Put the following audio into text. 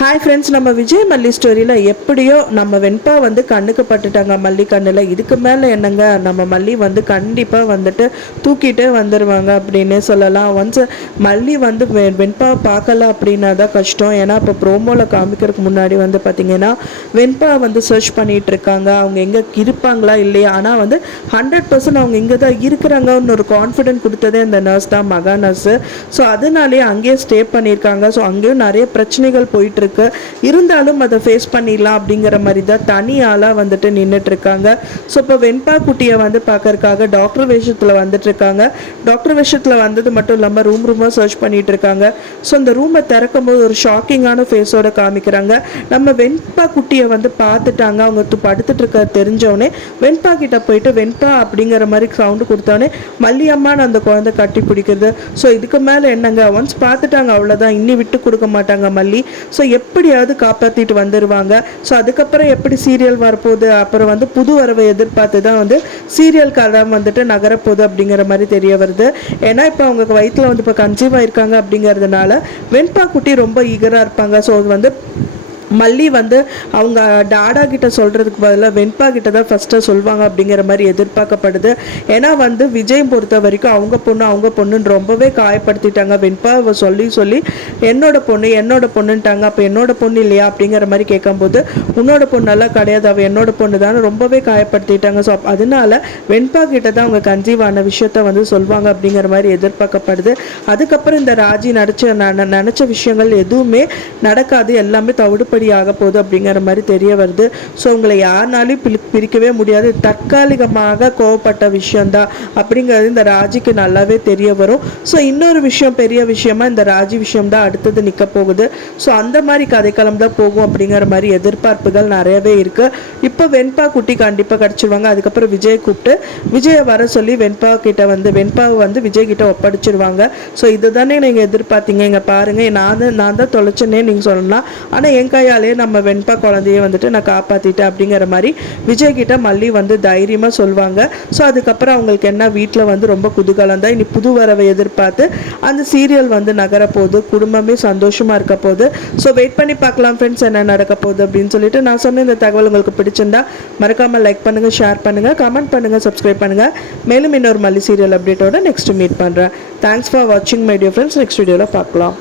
Hi friends, நம்ம விஜய் மல்லி ஸ்டோரியில் எப்படியோ நம்ம வெண்பா வந்து கண்ணுக்கு பட்டுட்டாங்க மல்லி கண்ணில். இதுக்கு மேலே என்னங்க, நம்ம மல்லி வந்து கண்டிப்பாக வந்துட்டு தூக்கிட்டே வந்துடுவாங்க அப்படின்னே சொல்லலாம். ஒன்ஸ் மல்லி வந்து வெண்பாவை பார்க்கல அப்படின்னா தான் கஷ்டம். ஏன்னா இப்போ ப்ரோமோவில் காமிக்கிறதுக்கு முன்னாடி வந்து பார்த்திங்கன்னா வெண்பா வந்து சர்ச் பண்ணிகிட்டு இருக்காங்க, அவங்க எங்கே இருப்பாங்களா இல்லையா. ஆனால் வந்து 100% அவங்க இங்கே தான் இருக்கிறாங்கன்னு ஒரு கான்ஃபிடென்ட் கொடுத்ததே அந்த நர்ஸ் தான், மகா நர்ஸு. ஸோ அதனாலேயே அங்கேயே ஸ்டே பண்ணியிருக்காங்க. ஸோ அங்கேயும் நிறைய பிரச்சனைகள் போயிட்டுருக்கு. இருந்தாலும் அதை ஃபேஸ் பண்ணிடலாம் அப்படிங்கிற மாதிரி தான் தனியாளாக வந்துட்டு நின்றுட்டு இருக்காங்க. ஸோ இப்போ வெண்பா குட்டியை வந்து பார்க்கறதுக்காக டாக்டர் வேஷத்தில் வந்துட்டு இருக்காங்க. டாக்டர் வேஷத்தில் வந்தது மட்டும் இல்லாமல் ரூமாக சர்ச் பண்ணிட்டு இருக்காங்க. ஸோ அந்த ரூமை திறக்கும் போது ஒரு ஷாக்கிங்கான ஃபேஸோட காமிக்கிறாங்க. நம்ம வெண்பா குட்டியை வந்து பார்த்துட்டாங்க. அவங்க படுத்துட்டு இருக்க தெரிஞ்சவொடனே வெண்பா கிட்ட போயிட்டு வெண்பா அப்படிங்கிற மாதிரி சவுண்டு கொடுத்தோடனே மல்லியம்மான்னு அந்த குழந்தை கட்டி பிடிக்கிறது. ஸோ இதுக்கு மேலே என்னங்க, ஒன்ஸ் பார்த்துட்டாங்க அவ்வளோதான், இன்னி விட்டு கொடுக்க மாட்டாங்க மல்லி. ஸோ எப்படியாவது காப்பாற்றிட்டு வந்துடுவாங்க. ஸோ அதுக்கப்புறம் எப்படி சீரியல் வரப்போகுது, அப்புறம் வந்து புது வரவை எதிர்பார்த்து தான் வந்து சீரியல் கலம் வந்துட்டு நகரப்போகுது அப்படிங்கிற மாதிரி தெரிய வருது. ஏன்னா இப்போ அவங்க வயிற்றில் வந்து இப்போ கன்சீவ் ஆயிருக்காங்க அப்படிங்கிறதுனால வெண்பா குட்டி ரொம்ப ஈகராக இருப்பாங்க. ஸோ அது வந்து மல்லி வந்து அவங்க டாடா கிட்ட சொல்கிறதுக்கு பதிலாக வெண்பா கிட்ட தான் ஃபஸ்ட்டு சொல்லுவாங்க அப்படிங்கிற மாதிரி எதிர்பார்க்கப்படுது. ஏன்னா வந்து விஜய் பொறுத்த வரைக்கும் அவங்க பொண்ணுன்னு ரொம்பவே காயப்படுத்திட்டாங்க. வெண்பாவை சொல்லி சொல்லி என்னோட பொண்ணுன்ட்டாங்க. அப்போ என்னோட பொண்ணு இல்லையா அப்படிங்கிற மாதிரி கேட்கும்போது உன்னோட பொண்ணெல்லாம் கிடையாது, அவள் என்னோட பொண்ணு தான் ரொம்பவே காயப்படுத்திட்டாங்க. ஸோ அதனால வெண்பா கிட்ட தான் அவங்க கன்சீவ் ஆன விஷயத்த வந்து சொல்லுவாங்க அப்படிங்கிற மாதிரி எதிர்பார்க்கப்படுது. அதுக்கப்புறம் இந்த ராஜி நினச்ச விஷயங்கள் எதுவுமே நடக்காது, எல்லாமே தவிடுபடி ஆக போகுது அப்படிங்கிற மாதிரி தெரிய வருது. ஸோ உங்களை யாருனாலையும் பிரிக்கவே முடியாது, தற்காலிகமாக கோவப்பட்ட விஷயம்தான் அப்படிங்கிறது இந்த ராஜிக்கு நல்லாவே தெரிய வரும். ஸோ இன்னொரு விஷயம், பெரிய விஷயமா இந்த ராஜி விஷயம் தான் அடுத்தது நிற்க போகுது. ஸோ அந்த மாதிரி கதைக்களம் தான் போகும் அப்படிங்கிற மாதிரி எதிர்பார்ப்புகள் நிறையவே இருக்கு. இப்போ வெண்பா குட்டி கண்டிப்பாக கிடச்சிருவாங்க. அதுக்கப்புறம் விஜய் கூப்பிட்டு விஜயை வர சொல்லி வெண்பாவை வந்து விஜய் கிட்ட ஒப்படைச்சிருவாங்க. ஸோ இதுதானே நீங்கள் எதிர்பார்த்தீங்க, இங்கே பாருங்க நான் தான் தொலைச்சேனே நீங்கள் சொல்லலாம், ஆனால் என் கையாலே நம்ம வெண்பா குழந்தைய வந்துட்டு நான் காப்பாற்றிட்டேன் அப்படிங்கிற மாதிரி விஜய் கிட்ட மல்லி வந்து தைரியமாக சொல்லுவாங்க. ஸோ அதுக்கப்புறம் அவங்களுக்கு என்ன, வீட்டில் வந்து ரொம்ப குதூகலம் தான். இனி புது வரவை எதிர்பார்த்து அந்த சீரியல் வந்து நகரப்போகுது, குடும்பமே சந்தோஷமாக இருக்க போகுது. ஸோ வெயிட் பண்ணி பார்க்கலாம் ஃப்ரெண்ட்ஸ், என்ன நடக்க போகுது அப்படின்னு சொல்லிட்டு. நான் சொன்ன இந்த தகவல் உங்களுக்கு பிடிச்சிருந்தா மறக்காமல் லைக் பண்ணுங்கள், ஷேர் பண்ணுங்கள், கமெண்ட் பண்ணுங்கள், சப்ஸ்கிரைப் பண்ணுங்கள். மேலும் இன்னொரு மல்லி சீரியல் அப்டேட்டோட நெக்ஸ்ட் மீட் பண்ணுறேன். தேங்க்ஸ் ஃபார் வாட்சிங் மை டியர் ஃப்ரெண்ட்ஸ். நெக்ஸ்ட் வீடியோவில் பார்க்கலாம்.